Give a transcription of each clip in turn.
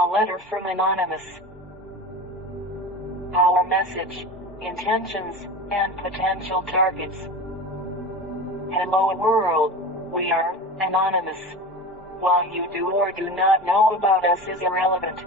A letter from Anonymous. Our message, intentions, and potential targets. Hello world, we are Anonymous. What you do or do not know about us is irrelevant.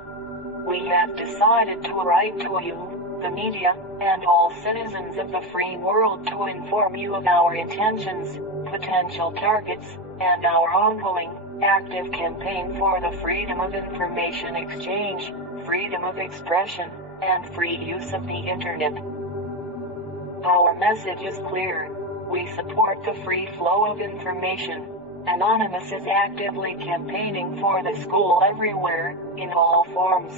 We have decided to write to you, the media, and all citizens of the free world to inform you of our intentions, potential targets, and our ongoing, active campaign for the freedom of information exchange, freedom of expression, and free use of the internet. Our message is clear. We support the free flow of information. Anonymous is actively campaigning for the school everywhere, in all forms.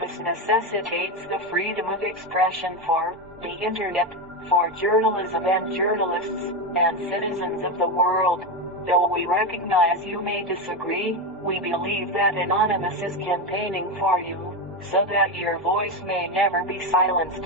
This necessitates the freedom of expression for the internet, for journalism and journalists, and citizens of the world. Though we recognize you may disagree, we believe that Anonymous is campaigning for you, so that your voice may never be silenced.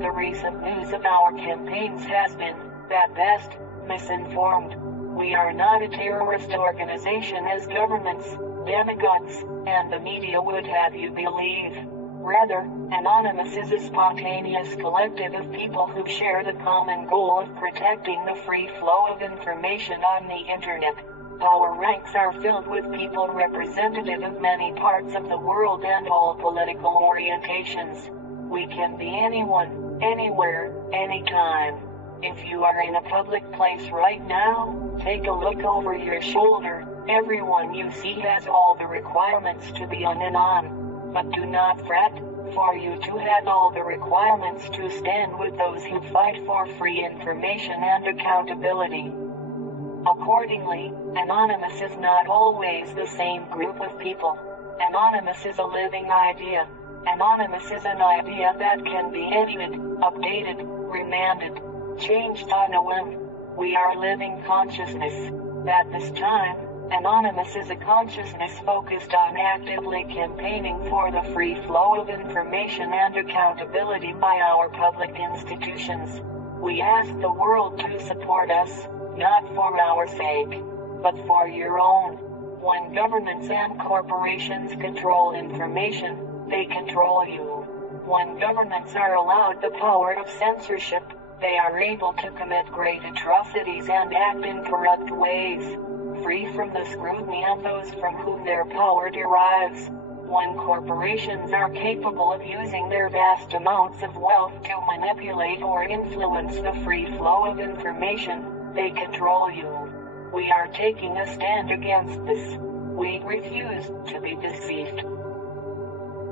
The recent news of our campaigns has been, at best, misinformed. We are not a terrorist organization as governments, demagogues, and the media would have you believe. Rather, Anonymous is a spontaneous collective of people who share the common goal of protecting the free flow of information on the internet. Our ranks are filled with people representative of many parts of the world and all political orientations. We can be anyone, anywhere, anytime. If you are in a public place right now, take a look over your shoulder. Everyone you see has all the requirements to be on and on. But do not fret, for you too have all the requirements to stand with those who fight for free information and accountability. Accordingly, Anonymous is not always the same group of people. Anonymous is a living idea. Anonymous is an idea that can be edited, updated, remanded, changed on a whim. We are living consciousness. At this time, Anonymous is a consciousness focused on actively campaigning for the free flow of information and accountability by our public institutions. We ask the world to support us, not for our sake, but for your own. When governments and corporations control information, they control you. When governments are allowed the power of censorship, they are able to commit great atrocities and act in corrupt ways, free from the scrutiny of those from whom their power derives. When corporations are capable of using their vast amounts of wealth to manipulate or influence the free flow of information, they control you. We are taking a stand against this. We refuse to be deceived.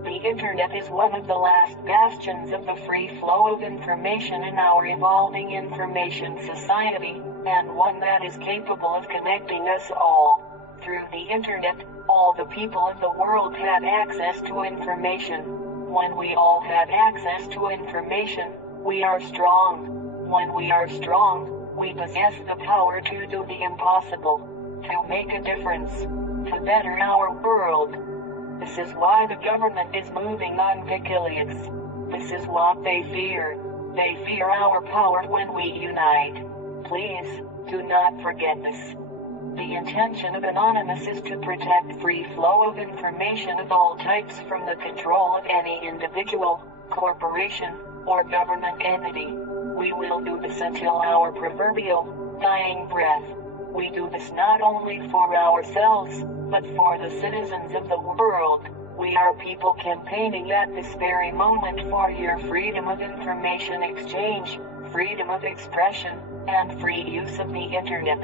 The internet is one of the last bastions of the free flow of information in our evolving information society, and one that is capable of connecting us all. Through the internet, all the people of the world have access to information. When we all have access to information, we are strong. When we are strong, we possess the power to do the impossible, to make a difference, to better our world. This is why the government is moving on WikiLeaks. This is what they fear. They fear our power when we unite. Please, do not forget this. The intention of Anonymous is to protect free flow of information of all types from the control of any individual, corporation, or government entity. We will do this until our proverbial dying breath. We do this not only for ourselves, but for the citizens of the world. We are people campaigning at this very moment for your freedom of information exchange, freedom of expression, and free use of the internet.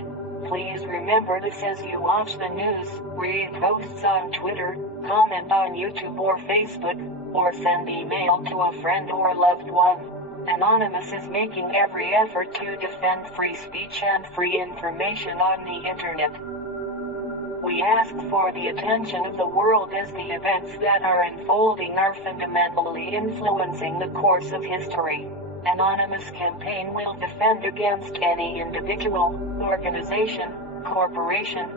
Please remember this as you watch the news, read posts on Twitter, comment on YouTube or Facebook, or send email to a friend or loved one. Anonymous is making every effort to defend free speech and free information on the internet. We ask for the attention of the world as the events that are unfolding are fundamentally influencing the course of history. Anonymous campaign will defend against any individual, organization, corporation,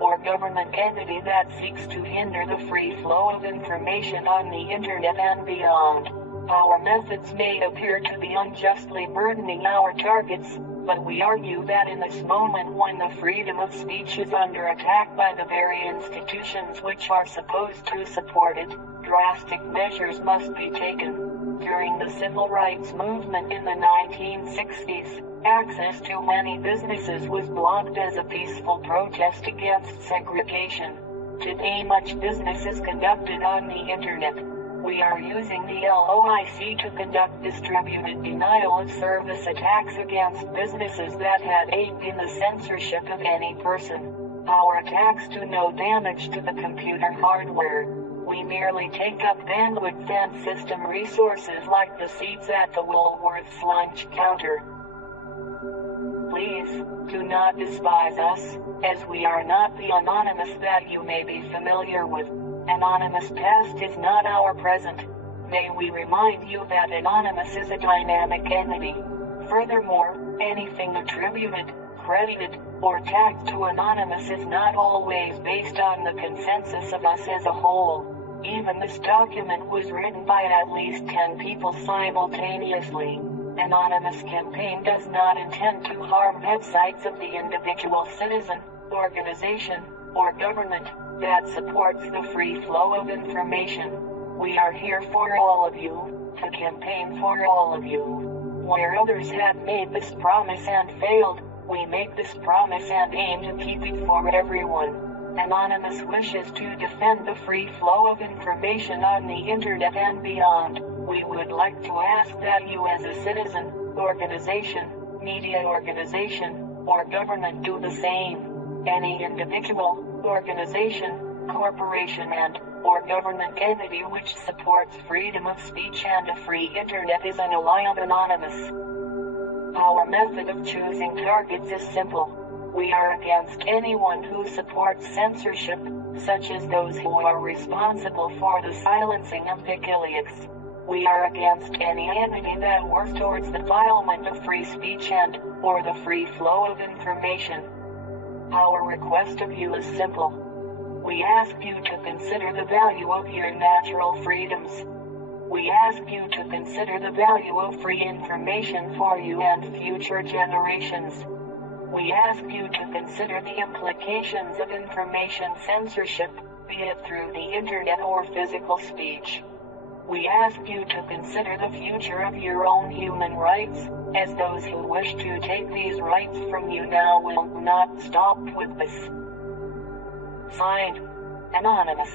or government entity that seeks to hinder the free flow of information on the internet and beyond. Our methods may appear to be unjustly burdening our targets, But we argue that in this moment when the freedom of speech is under attack by the very institutions which are supposed to support it, drastic measures must be taken. During the civil rights movement in the 1960s, access to many businesses was blocked as a peaceful protest against segregation. Today much business is conducted on the internet. We are using the LOIC to conduct distributed denial of service attacks against businesses that had aided in the censorship of any person. Our attacks do no damage to the computer hardware. We merely take up bandwidth and system resources like the seats at the Woolworth's lunch counter. Please, do not despise us, as we are not the anonymous that you may be familiar with. Anonymous past is not our present. May we remind you that Anonymous is a dynamic entity. Furthermore, anything attributed, credited, or tagged to Anonymous is not always based on the consensus of us as a whole. Even this document was written by at least 10 people simultaneously. Anonymous campaign does not intend to harm websites of the individual citizen, organization, or government that supports the free flow of information. We are here for all of you, to campaign for all of you. Where others had made this promise and failed, we make this promise and aim to keep it for everyone. Anonymous wishes to defend the free flow of information on the internet and beyond. We would like to ask that you as a citizen, organization, media organization, or government do the same. Any individual, organization, corporation or government entity which supports freedom of speech and a free internet is an ally of Anonymous. Our method of choosing targets is simple. We are against anyone who supports censorship, such as those who are responsible for the silencing of WikiLeaks. We are against any entity that works towards the defilement of free speech or the free flow of information. Our request of you is simple. We ask you to consider the value of your natural freedoms. We ask you to consider the value of free information for you and future generations. We ask you to consider the implications of information censorship, be it through the internet or physical speech. We ask you to consider the future of your own human rights, as those who wish to take these rights from you now will not stop with this. Signed, Anonymous.